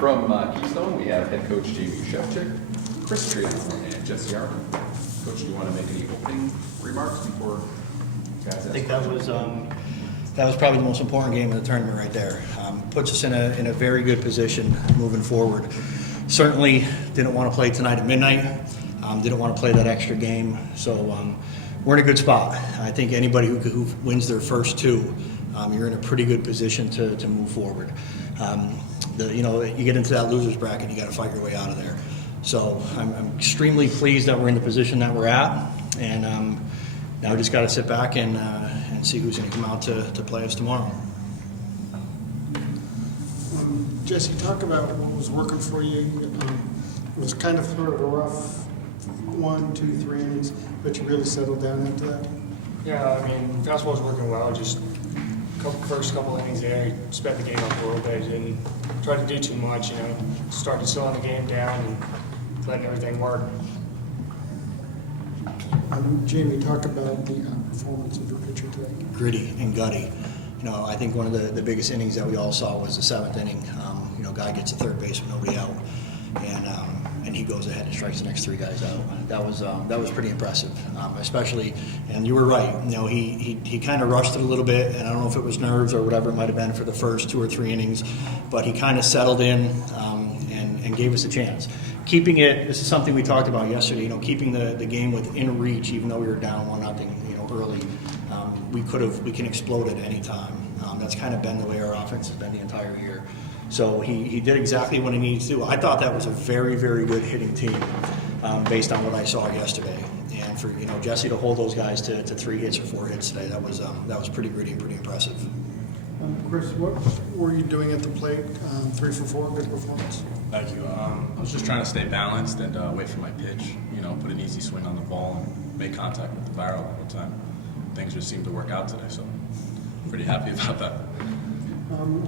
From Keystone, we have head coach Jamie Shevchik, Chris Triano, and Jesse Arden. Coach, do you want to make any opening remarks before guys ask? I think that was probably the most important game of the tournament right there. Puts us in a very good position moving forward. Certainly didn't want to play tonight at midnight. Didn't want to play that extra game. So we're in a good spot. I think anybody who wins their first two, you're in a pretty good position to move forward. You get into that loser's bracket, you got to fight your way out of there. So I'm extremely pleased that we're in the position that we're at, and now we just got to sit back and see who's going to come out to play us tomorrow. Jesse, talk about what was working for you. It was kind of sort of a rough 1, 2, 3 innings, but you really settled down after that. Yeah, I mean, fastball was working well. Just first couple innings there, sped the game up a little bit. Didn't try to do too much, started slowing the game down and letting everything work. Jamie, talk about the performance of your pitcher today. Gritty and gutty. I think one of the biggest innings that we all saw was the 7th inning. Guy gets to third base with nobody out, and he goes ahead and strikes the next 3 guys out. That was pretty impressive, especially. And you were right. He kind of rushed it a little bit, and I don't know if it was nerves or whatever it might have been for the first 2 or 3 innings, but he kind of settled in and gave us a chance. Keeping it. This is something we talked about yesterday. Keeping the game within reach, even though we were down 1-0, early. We can explode at any time. That's kind of been the way our offense has been the entire year. So he did exactly what he needed to do. I thought that was a very, very good hitting team based on what I saw yesterday. And for Jesse to hold those guys to 3 hits or 4 hits today, that was pretty gritty and pretty impressive. Chris, what were you doing at the plate? 3 for 4, good performance. Thank you. I was just trying to stay balanced and wait for my pitch. Put an easy swing on the ball and make contact with the barrel all the time. Things just seemed to work out today, so I'm pretty happy about that.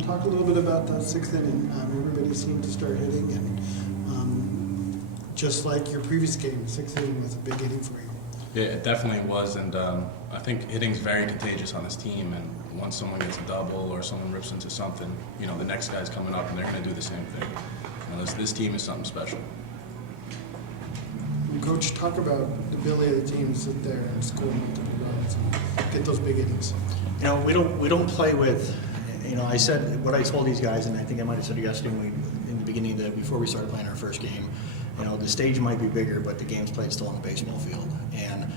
Talk a little bit about the 6th inning. Everybody seemed to start hitting, and just like your previous game, 6th inning was a big inning for you. Yeah, it definitely was, and I think hitting's very contagious on this team, and once someone gets a double or someone rips into something, the next guy's coming up and they're going to do the same thing. This team is something special. Coach, talk about the ability of the team to sit there and score multiple runs and get those big innings. We don't play with. I said what I told these guys, and I think I might have said it yesterday in the beginning before we started playing our first game. The stage might be bigger, but the game's played still on the baseball field. And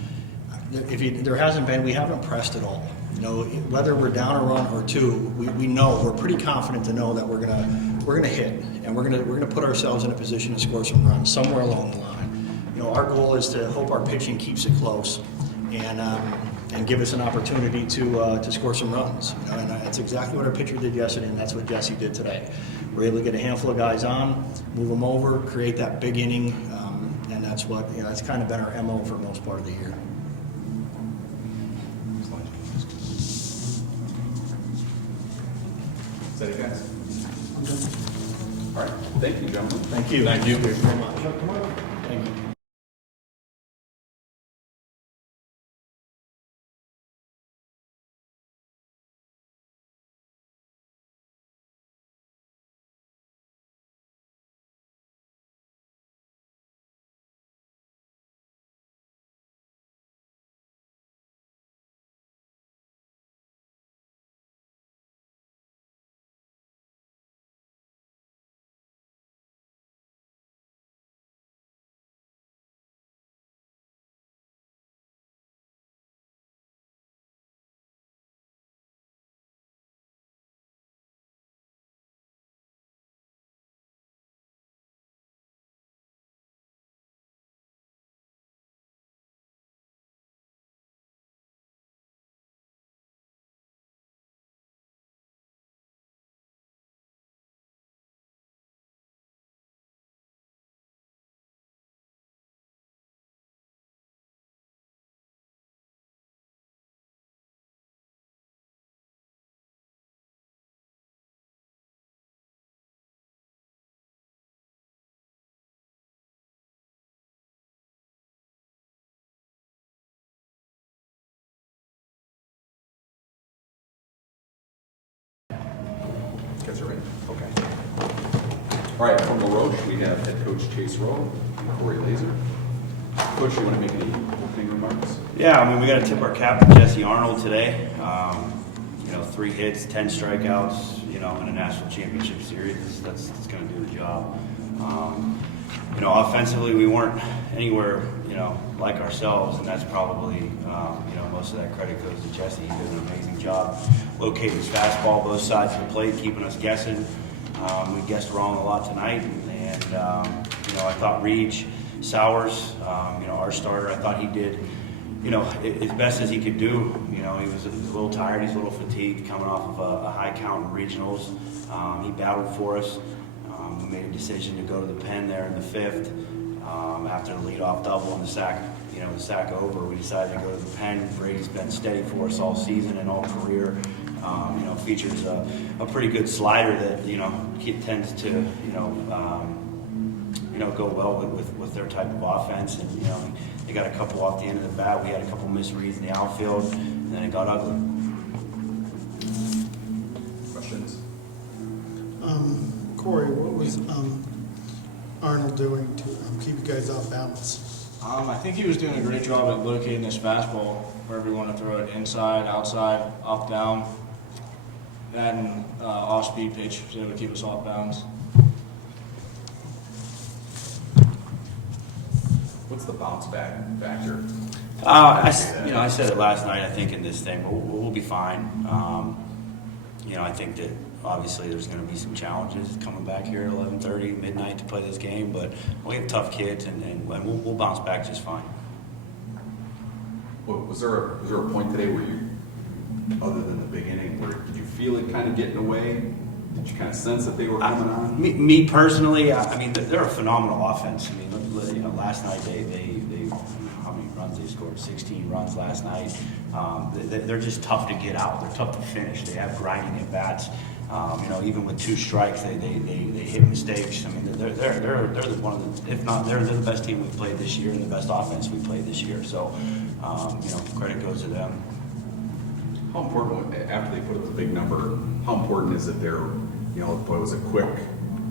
we haven't pressed at all. Whether we're down a run or 2, we know we're pretty confident to know that we're gonna hit, and we're gonna put ourselves in a position to score some runs somewhere along the line. Our goal is to hope our pitching keeps it close, and give us an opportunity to score some runs. And that's exactly what our pitcher did yesterday, and that's what Jesse did today. We're able to get a handful of guys on, move them over, create that big inning, and that's that's kind of been our MO for most part of the year. Is that it, guys? All right. Thank you, gentlemen. Thank you. Thank you. very much. Thank you. Guys are ready? Okay. All right, from the Roche, we have head coach Chase Rowe and Corey Laser. Coach, you want to make any opening remarks? Yeah, I mean, we got to tip our cap to Jesse Arnold today. 3 hits, 10 strikeouts, in a national championship series. That's going to do the job. Offensively, we weren't anywhere, like ourselves, and that's probably, most of that credit goes to Jesse. He did an amazing job locating his fastball both sides of the plate, keeping us guessing. We guessed wrong a lot tonight, and I thought Reach, Sowers, our starter, I thought he did, as best as he could do. He was a little tired, he's a little fatigued, coming off of a high count in regionals. He battled for us. We made a decision to go to the pen there in the 5th. After the leadoff double and the sack over, we decided to go to the pen. Brady's been steady for us all season and all career. Features a pretty good slider that he tends to go well with their type of offense. And they got a couple off the end of the bat. We had a couple misreads in the outfield, and then it got ugly. Questions? Corey, what was Arnold doing to keep you guys off balance? I think he was doing a great job at locating his fastball wherever you want to throw it, inside, outside, up, down, and off-speed pitch, so it would keep us off balance. What's the bounce back factor? I said it last night, I think, in this thing, but we'll be fine. I think that obviously there's going to be some challenges coming back here at 11:30, midnight to play this game, but we have tough kids, and we'll bounce back just fine. Well, was there a point today where you, other than the beginning, where did you feel it kind of getting away? Did you kind of sense that they were coming on? Me personally, I mean, they're a phenomenal offense. I mean, last night they how many runs they scored? 16 runs last night. They're just tough to get out. They're tough to finish. They have grinding at bats. Even with 2 strikes, they hit mistakes. I mean, they're one of the, if not, they're the best team we've played this year and the best offense we've played this year. So, credit goes to them. How important, after they put up the big number, how important is it there, it was a quick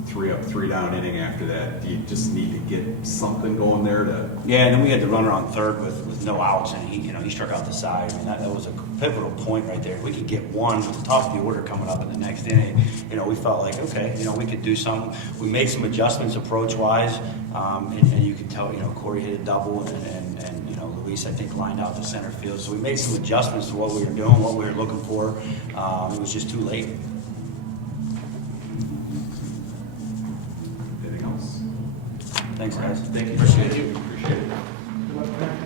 3-up, 3-down inning after that? Do you just need to get something going there to? Yeah, and then we had the runner on third with no outs, and he struck out the side. I mean, that was a pivotal point right there. If we could get one with the top of the order coming up in the next inning, we felt like, okay, we could do something. We made some adjustments approach-wise, and you could tell, Corey hit a double, and Luis, I think, lined out to center field. So we made some adjustments to what we were doing, what we were looking for. It was just too late. Anything else? Thanks, guys. Thank you. Appreciate it. Good luck, Pat.